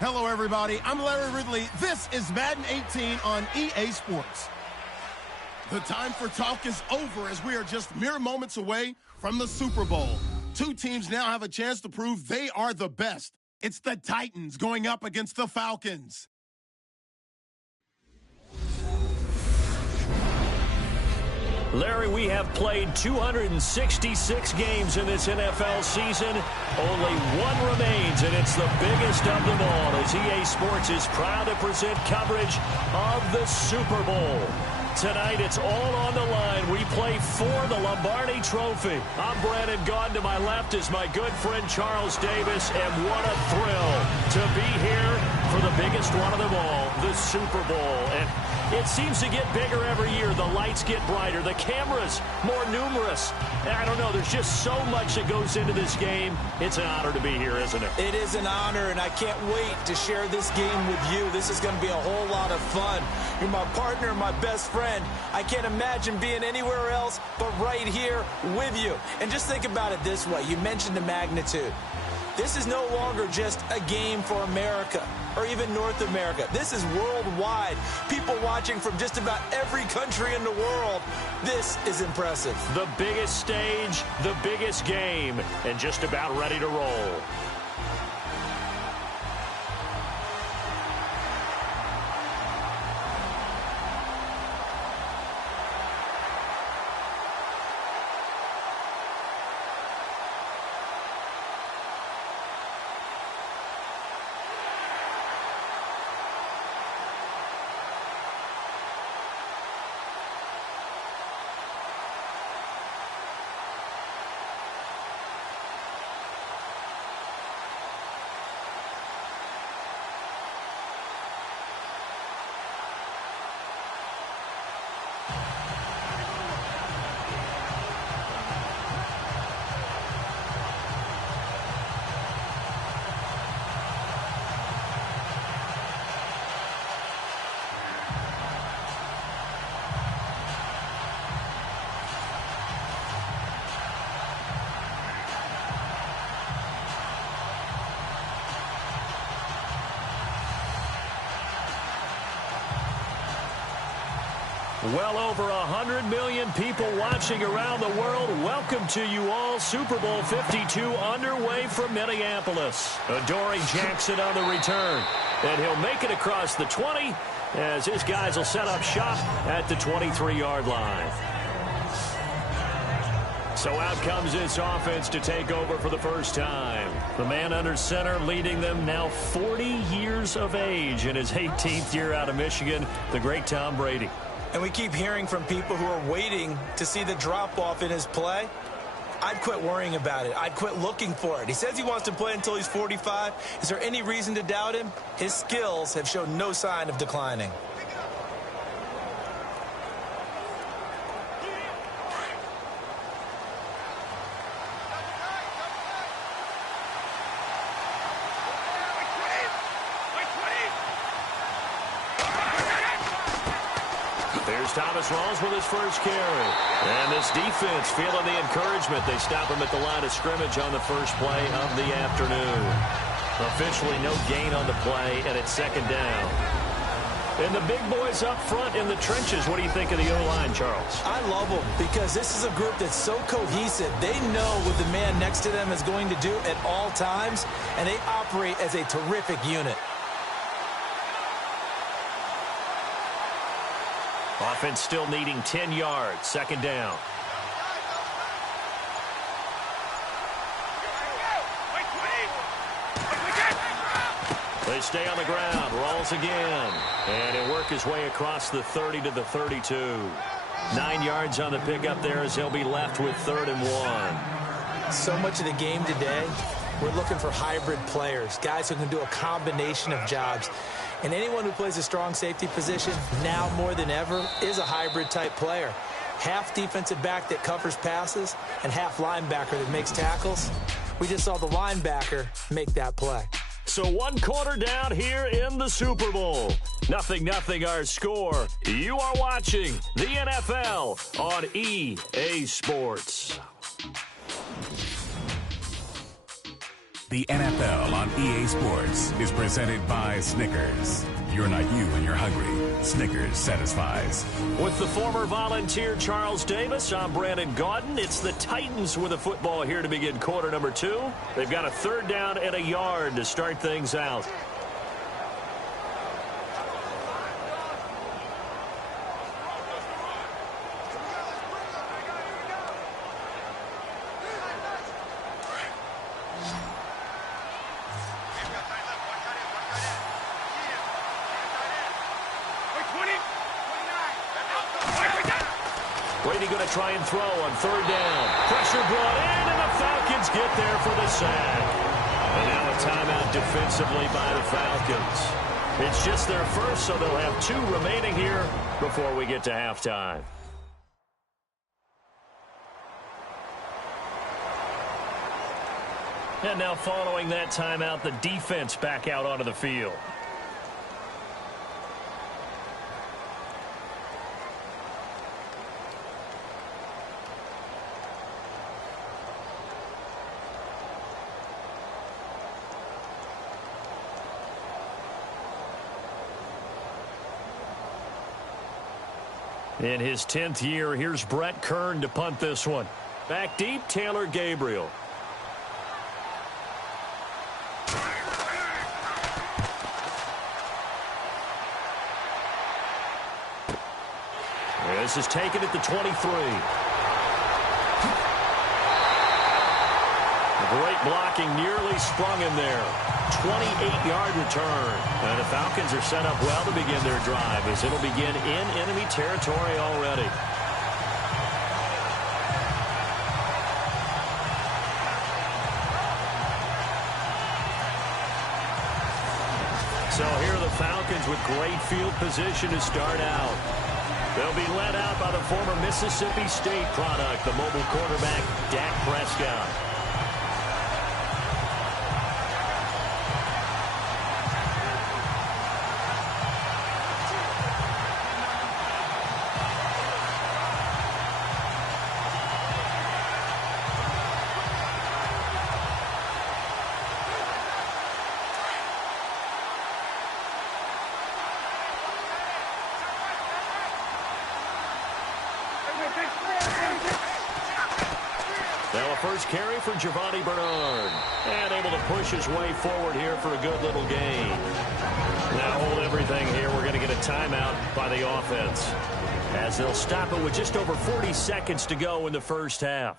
Hello, everybody. I'm Larry Ridley. This is Madden 18 on EA Sports. The time for talk is over as we are just mere moments away from the Super Bowl. Two teams now have a chance to prove they are the best. It's the Titans going up against the Falcons. Larry, we have played 266 games in this NFL season. Only one remains, and it's the biggest of them all, as EA Sports is proud to present coverage of the Super Bowl. Tonight, it's all on the line. We play for the Lombardi Trophy. I'm Brandon Gaudin. To my left is my good friend Charles Davis, and what a thrill to be here for the biggest one of them all, the Super Bowl. And it seems to get bigger every year. The lights get brighter. The cameras more numerous. And I don't know. There's just so much that goes into this game. It's an honor to be here, isn't it? It is an honor, and I can't wait to share this game with you. This is going to be a whole lot of fun. You're my partner, my best friend. I can't imagine being anywhere else but right here with you. And just think about it this way. You mentioned the magnitude. This is no longer just a game for America or even North America. This is worldwide. People watching from just about every country in the world. This is impressive. The biggest stage, the biggest game, and just about ready to roll. Well over 100 million people watching around the world. Welcome to you all. Super Bowl 52 underway from Minneapolis. Adoree Jackson on the return. And he'll make it across the 20 as his guys will set up shop at the 23-yard line. So out comes this offense to take over for the first time. The man under center leading them now 40 years of age in his 18th year out of Michigan, the great Tom Brady. And we keep hearing from people who are waiting to see the drop-off in his play. I'd quit worrying about it. I'd quit looking for it. He says he wants to play until he's 45. Is there any reason to doubt him? His skills have shown no sign of declining. Thomas Rawls with his first carry. And this defense feeling the encouragement. They stop him at the line of scrimmage on the first play of the afternoon. Officially no gain on the play, and it's second down. And the big boys up front in the trenches. What do you think of the O-line, Charles? I love them because this is a group that's so cohesive. They know what the man next to them is going to do at all times, and they operate as a terrific unit. Offense still needing 10 yards. Second down. They stay on the ground. Rolls again. And he'll work his way across the 30 to the 32. 9 yards on the pickup there as he'll be left with 3rd and 1. So much of the game today, we're looking for hybrid players, guys who can do a combination of jobs. And anyone who plays a strong safety position, now more than ever, is a hybrid-type player. Half defensive back that covers passes and half linebacker that makes tackles. We just saw the linebacker make that play. So 1 quarter down here in the Super Bowl. 0-0 our score. You are watching the NFL on EA Sports. The NFL on EA Sports is presented by Snickers. You're not you when you're hungry. Snickers satisfies. With the former Volunteer Charles Davis, I'm Brandon Gaudin. It's the Titans with a football here to begin quarter number 2. They've got a 3rd down and a yard to start things out. Brady going to try and throw on 3rd down. Pressure brought in, and the Falcons get there for the sack. And now a timeout defensively by the Falcons. It's just their first, so they'll have 2 remaining here before we get to halftime. And now following that timeout, the defense back out onto the field. In his 10th year, here's Brett Kern to punt this one. Back deep, Taylor Gabriel. This is taken at the 23. Great blocking, nearly sprung him there. 28-yard return. And the Falcons are set up well to begin their drive as it'll begin in enemy territory already. So here are the Falcons with great field position to start out. They'll be led out by the former Mississippi State product, the mobile quarterback, Dak Prescott. Now a first carry for Giovanni Bernard. And able to push his way forward here for a good little gain. Now hold everything here. We're going to get a timeout by the offense, as they'll stop it with just over 40 seconds to go in the first half.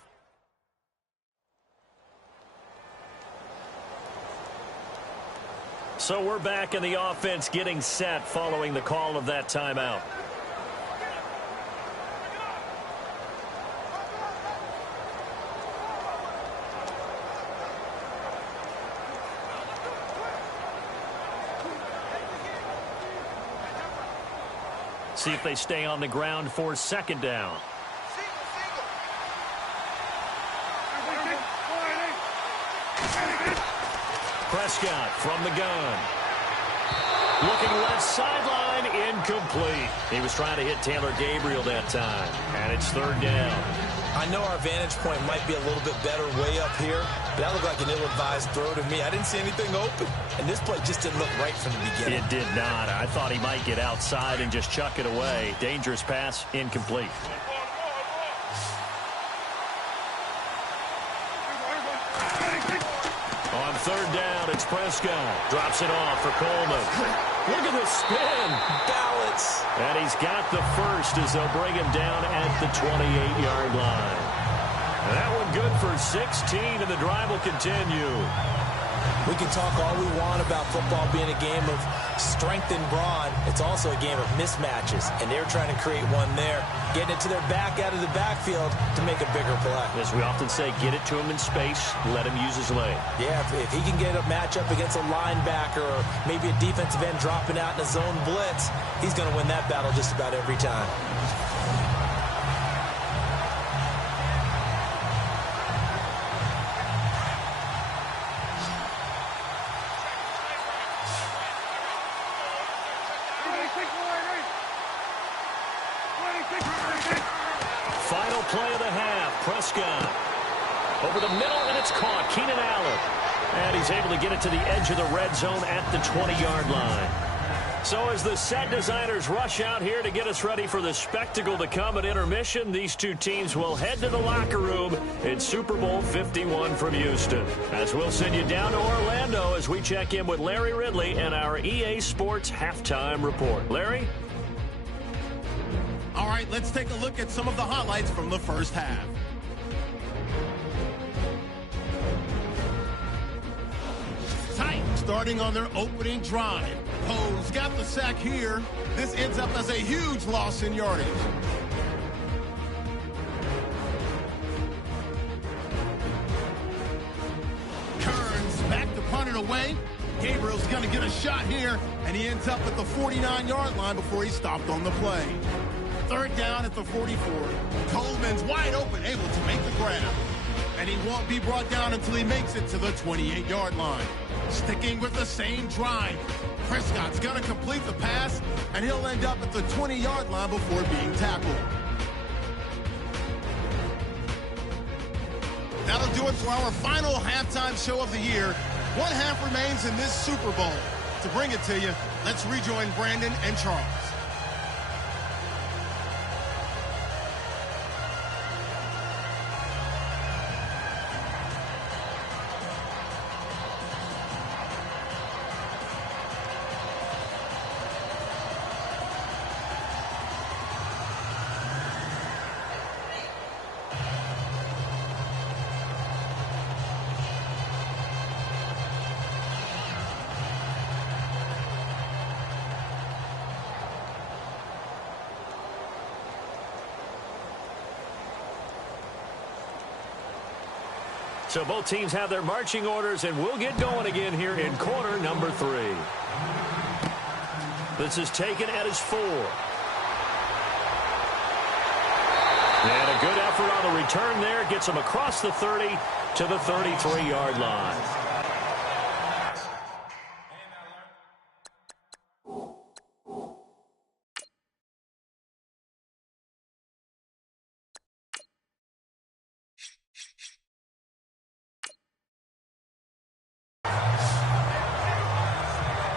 So we're back in the offense getting set following the call of that timeout. See if they stay on the ground for 2nd down. Prescott from the gun. Looking left sideline, incomplete. He was trying to hit Taylor Gabriel that time, and it's 3rd down. I know our vantage point might be a little bit better way up here, but that looked like an ill-advised throw to me. I didn't see anything open, and this play just didn't look right from the beginning. It did not. I thought he might get outside and just chuck it away. Dangerous pass, incomplete. On 3rd down, it's Prescott. Drops it off for Coleman. Look at the spin. Balance. And he's got the first as they'll bring him down at the 28-yard line. And that one good for 16, and the drive will continue. We can talk all we want about football being a game of strength and brawn. It's also a game of mismatches, and they're trying to create one there, getting it to their back out of the backfield to make a bigger play. As we often say, get it to him in space, let him use his leg. Yeah, if he can get a matchup against a linebacker or maybe a defensive end dropping out in a zone blitz, he's going to win that battle just about every time. Final play of the half. Prescott over the middle, and it's caught. Keenan Allen. And he's able to get it to the edge of the red zone at the 20-yard line. So as the set designers rush out here to get us ready for the spectacle to come at intermission, these two teams will head to the locker room in Super Bowl 51 from Houston. As we'll send you down to Orlando as we check in with Larry Ridley and our EA Sports Halftime Report. Larry? All right, let's take a look at some of the highlights from the first half. Titans starting on their opening drive. Poe's got the sack here. This ends up as a huge loss in yardage. Kearns back to punt it away. Gabriel's going to get a shot here, and he ends up at the 49-yard line before he stopped on the play. Third down at the 44. Coleman's wide open, able to make the grab. And he won't be brought down until he makes it to the 28-yard line. Sticking with the same drive. Prescott's going to complete the pass, and he'll end up at the 20-yard line before being tackled. That'll do it for our final halftime show of the year. One half remains in this Super Bowl. To bring it to you, let's rejoin Brandon and Charles. So both teams have their marching orders, and we'll get going again here in quarter number 3. This is taken at his 4. And a good effort on the return there. Gets him across the 30 to the 33-yard line.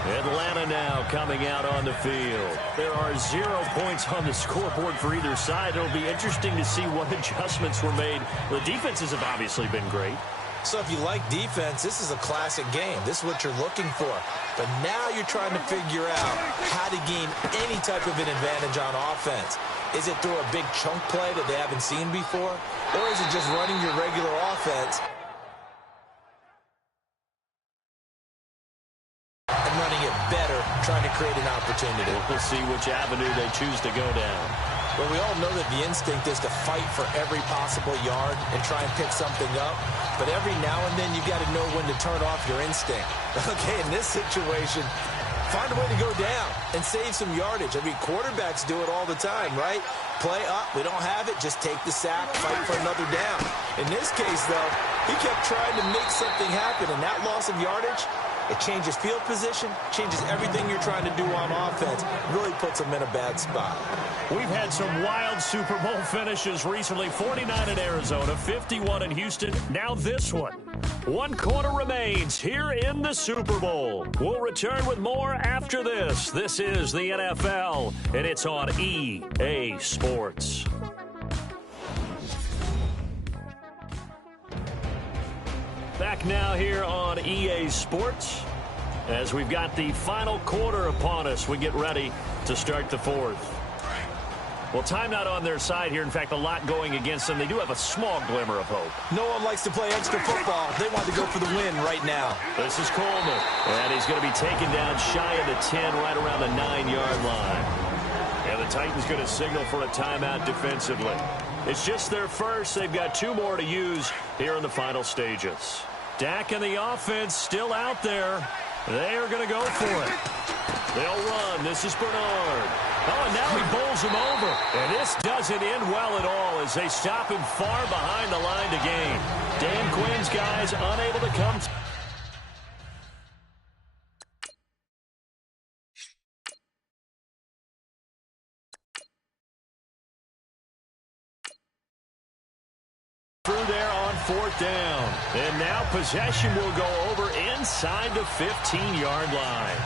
Atlanta now coming out on the field. There are 0 points on the scoreboard for either side. It'll be interesting to see what adjustments were made. The defenses have obviously been great. So if you like defense, this is a classic game. This is what you're looking for. But now you're trying to figure out how to gain any type of an advantage on offense. Is it through a big chunk play that they haven't seen before? Or is it just running your regular offense and running it better, trying to create an opportunity? We'll see which avenue they choose to go down. Well, we all know that the instinct is to fight for every possible yard and try and pick something up. But every now and then, you got to know when to turn off your instinct. Okay, in this situation, find a way to go down and save some yardage. I mean, quarterbacks do it all the time, right? Play up, we don't have it, just take the sack, fight for another down. In this case, though, he kept trying to make something happen, and that loss of yardage, it changes field position, changes everything you're trying to do on offense, really puts them in a bad spot. We've had some wild Super Bowl finishes recently. 49 in Arizona, 51 in Houston. Now this one. 1 quarter remains here in the Super Bowl. We'll return with more after this. This is the NFL, and it's on EA Sports. Back now here on EA Sports as we've got the final quarter upon us. We get ready to start the 4th. Well, time not on their side here. In fact, a lot going against them. They do have a small glimmer of hope. No one likes to play extra football. They want to go for the win right now. This is Coleman, and he's going to be taken down shy of the 10, right around the 9-yard line. And the Titans going to signal for a timeout defensively. It's just their first. They've got 2 more to use here in the final stages. Dak and the offense still out there. They are going to go for it. They'll run. This is Bernard. Oh, and now he bowls him over. And this doesn't end well at all as they stop him far behind the line to gain. Dan Quinn's guys unable to come through there on 4th fourth down. And now possession will go over inside the 15-yard line.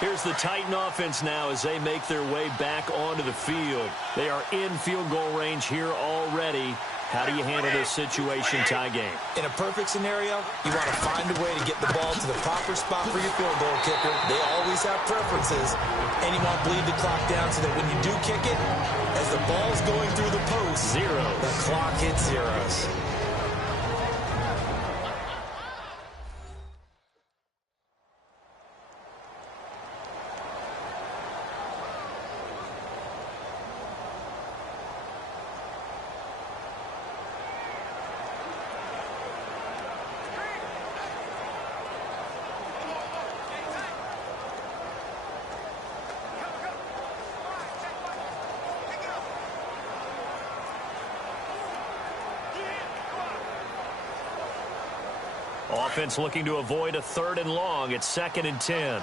Here's the Titan offense now as they make their way back onto the field. They are in field goal range here already. How do you handle this situation, tie game? In a perfect scenario, you want to find a way to get the ball to the proper spot for your field goal kicker. They always have preferences. And you want to bleed the clock down so that when you do kick it, as the ball's going through the post, the clock hits zeros. Offense looking to avoid a 3rd and long. It's 2nd and 10.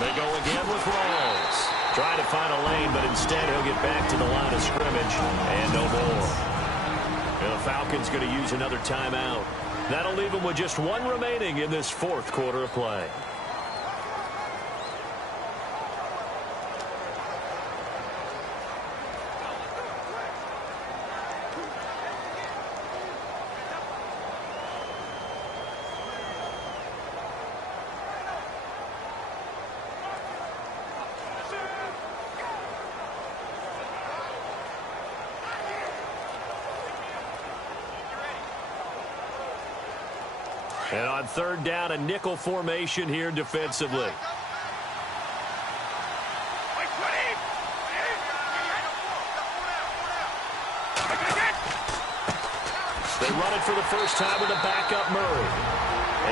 They go again with Rawls. Trying to find a lane, but instead he'll get back to the line of scrimmage and no more. And the Falcons going to use another timeout. That'll leave them with just 1 remaining in this 4th quarter of play. And on 3rd down, a nickel formation here defensively. They run it for the first time with a backup Murray.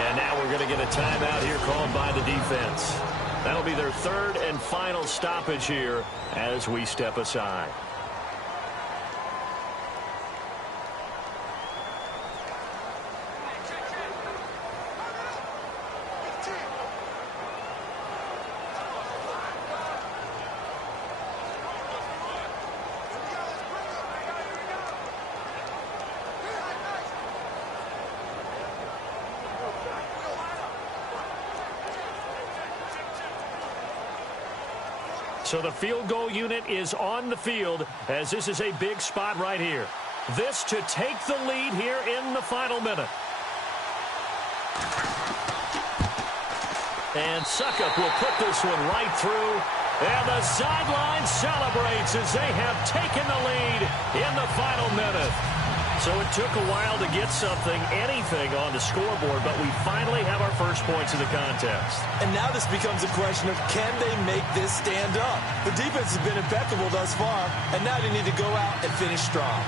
And now we're going to get a timeout here called by the defense. That'll be their 3rd and final stoppage here as we step aside. So the field goal unit is on the field as this is a big spot right here. This to take the lead here in the final minute. And Suckup will put this one right through. And the sideline celebrates as they have taken the lead in the final minute. So it took a while to get anything on the scoreboard, but we finally have our first points of the contest. And now this becomes a question of can they make this stand up? The defense has been impeccable thus far, and now they need to go out and finish strong.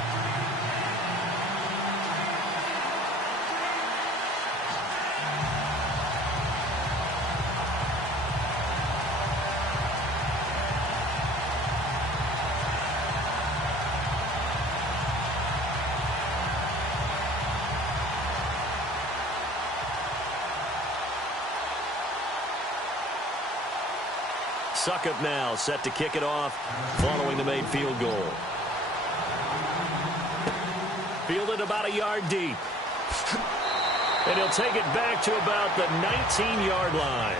Suckup now set to kick it off following the made field goal. Fielded about a yard deep. And he'll take it back to about the 19-yard line.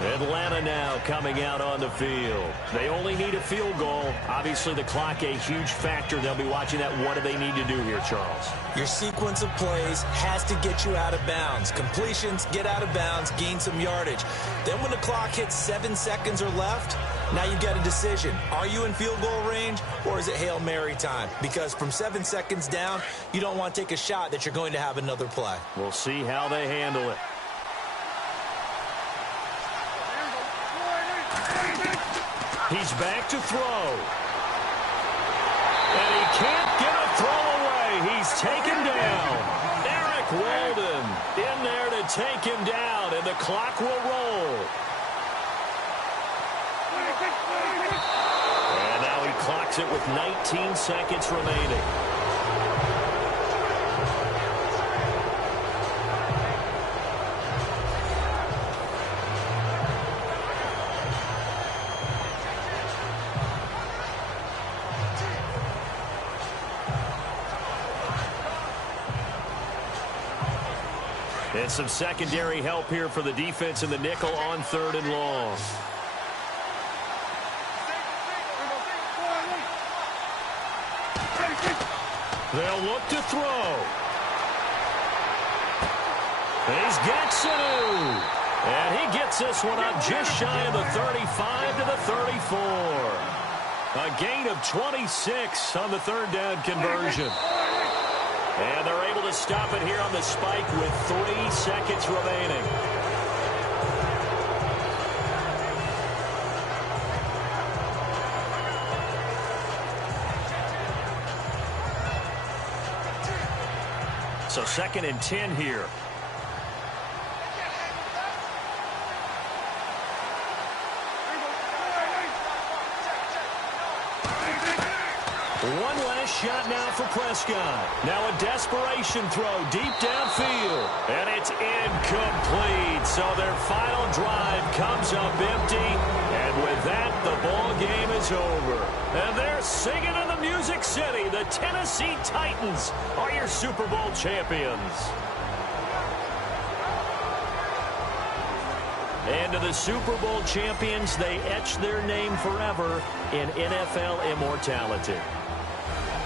Atlanta now coming out on the field. They only need a field goal. Obviously, the clock a huge factor. They'll be watching that. What do they need to do here, Charles? Your sequence of plays has to get you out of bounds. Completions, get out of bounds, gain some yardage. Then when the clock hits 7 seconds or left, now you've got a decision. Are you in field goal range or is it Hail Mary time? Because from 7 seconds down, you don't want to take a shot that you're going to have another play. We'll see how they handle it. He's back to throw. And he can't get a throw away. He's taken down. Eric Walden in there to take him down, and the clock will roll. clocks it with 19 seconds remaining. And some secondary help here for the defense in the nickel on 3rd and long. They'll look to throw. He's got Sanu. And he gets this one up just shy of the 35 to the 34. A gain of 26 on the 3rd down conversion. And they're able to stop it here on the spike with 3 seconds remaining. So 2nd and 10 here. One last shot now for Prescott. Now a desperation throw deep downfield. And it's incomplete. So their final drive comes up empty. And with that, the ball game is over. And they're singing in the Music City. The Tennessee Titans are your Super Bowl champions. And to the Super Bowl champions, they etch their name forever in NFL immortality.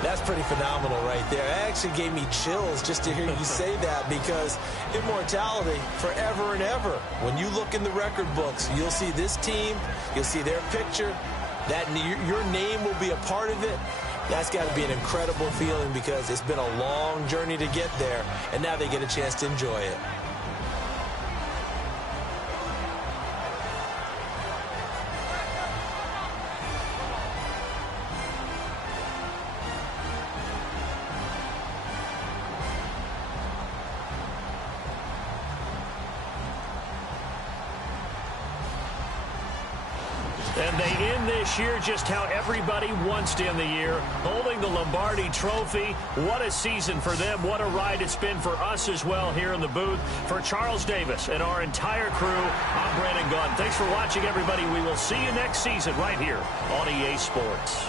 That's pretty phenomenal right there. It actually gave me chills just to hear you say that, because immortality forever and ever. When you look in the record books, you'll see this team, you'll see their picture, that your name will be a part of it. That's got to be an incredible feeling, because it's been a long journey to get there, and now they get a chance to enjoy it. And they end this year just how everybody wants to end the year, holding the Lombardi Trophy. What a season for them. What a ride it's been for us as well here in the booth. For Charles Davis and our entire crew, I'm Brandon Gaudin. Thanks for watching, everybody. We will see you next season right here on EA Sports.